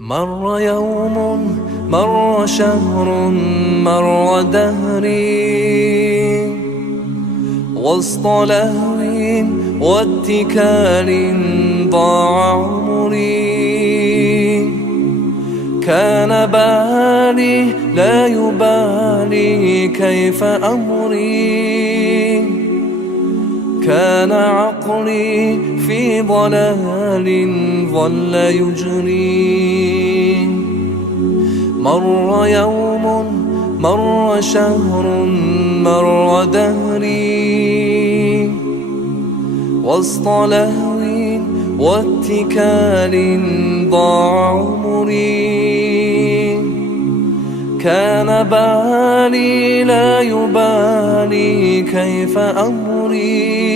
مر يوم، مر شهر، مر دهري، وسط لهو واتكال ضاع عمري. كان بالي لا يبالي كيف أمري، كان عقلي في ضلال ظل يجري. مر يوم، مر شهر، مر دهري، وسط لهو واتكال ضاع عمري. كان بالي لا يبالي كيف أمري،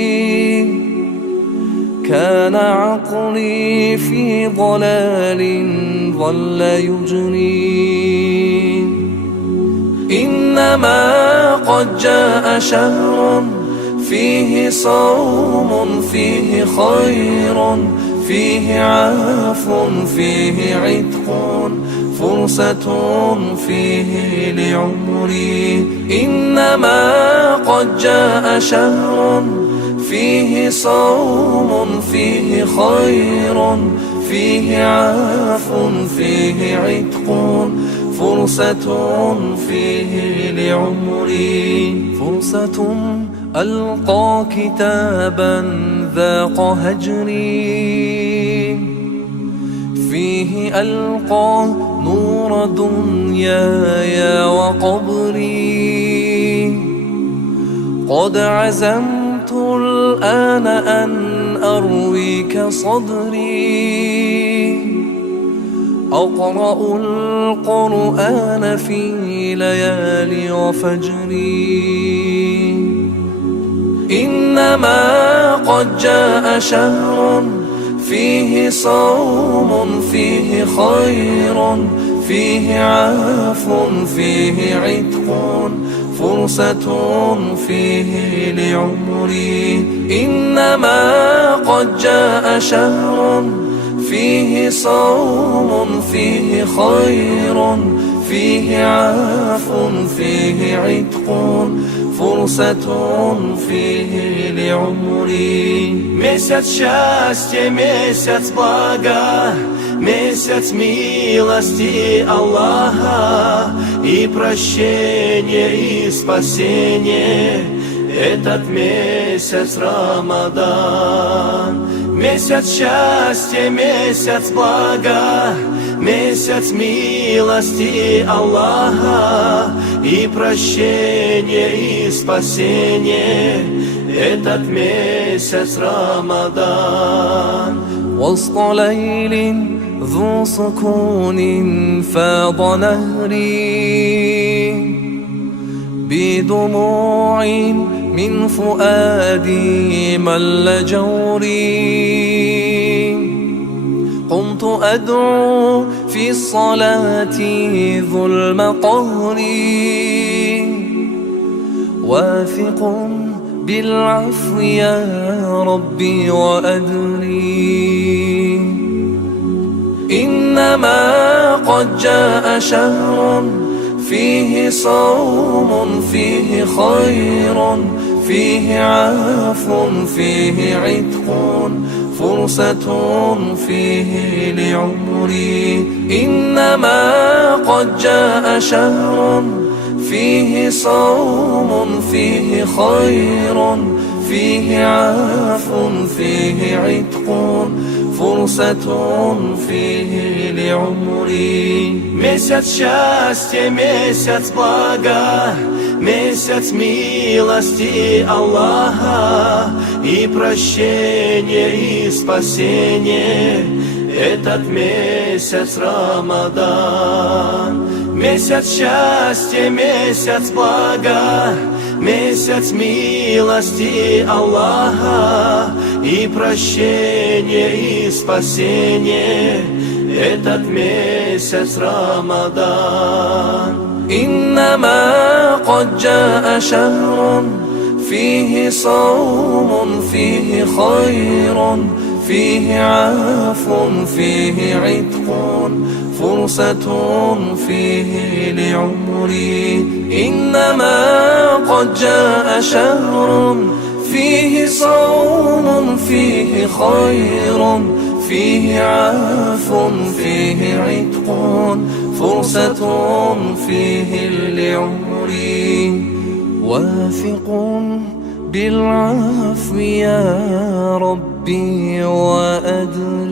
كان عقلي في ضلال ظل يجري. إنما قد جاء شهر فيه صوم، فيه خير، فيه عفو، فيه عتق، فرصة فيه لعمري. إنما قد جاء شهر فيه صوم، فيه خير، فيه عفو، فيه عتق، فرصة فيه لعمري. فرصة ألقى كتابا ذاق هجري، فيه ألقى نور دنياي وقبري. قد عزمت الآن أن أرويك صدري، أقرأ القرآن في ليالي وفجري. إنما قد جاء شهر فيه صوم، فيه خير، فيه عفو، فيه عتق، فرصة فيه لعمري. إنما قد جاء شهر فيه صوم، فيه خير، فيه عفو، فيه عتق، فرصة фіг л'умрі. Месяц счастья, месяц блага, месяц милости Аллаха и прощения и спасения. Этот месяц Рамадан. Месяц счастья, месяц блага, месяц милости Аллаха и прощения и спасения. Этот месяц Рамадан. وسط ليل ذو سكون فاض نهري، بدموع من فؤادي مل جوري. قمت أدعو في الصلاة ظلم قهري، واثق بالعفو يا ربي وأدري. إنما قد جاء شهر فيه صوم، فيه خير، فيه عفو، فيه عتق، فرصة فيه لعمري. إنما قد جاء شهر فيه صوم، فيه خير، فيه عفو، فيه عتق، فرصة فيه لعمري. Месяц счастья, месяц блага, месяц милости Аллаха и прощения и спасения. Этот месяц Рамадан. Месяц счастья, месяц блага, месяц милости Аллаха и прощения и спасения. Этот месяц Рамадан. إنما قد جاء شهر فيه صوم، فيه خير، فيه عفو فيه عتق فرصة فيه لعمري. إنما قد جاء شهر فيه صوم فيه خير فيه عفو فيه عتق فرصة فيه لعمري. واثق بالعفو يا ربي وأدري